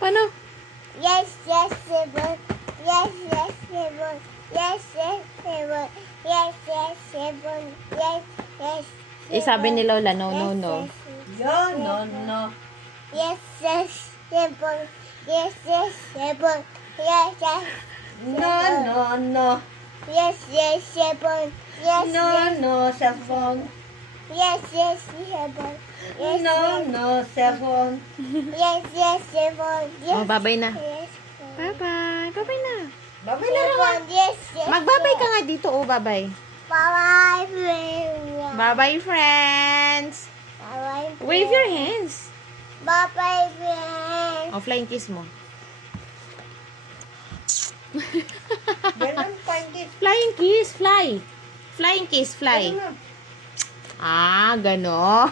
Paano? Yes, yes, seven. Yes, yes, seven. Yes, yes, seven. Yes, yes, seven. Yes, yes. Sabi ni Lola, no, no, no. Yo, no, no. Yes, yes, seven. Yes, yes, seven. Yes, yes. No, no, no. Yes, yes, seven. Yes, No, yes. no, cellphone. Yes, yes, seven. Yes, No, no, cellphone. yes, yes, seven. Yes, Oh, babay na. yes, Bye-bye. Babay na. Babay na naman. seven. Yes, yes. Magbabay ka nga dito, oh, babay. Bye-bye, friend. Bye-bye, friends. Bye-bye, Wave your hands. Bye-bye, friend. Oh, flying kiss mo. Ganun, pangit. Flying kiss, fly. Flying kiss, fly. Ganun na. Ah, ganon.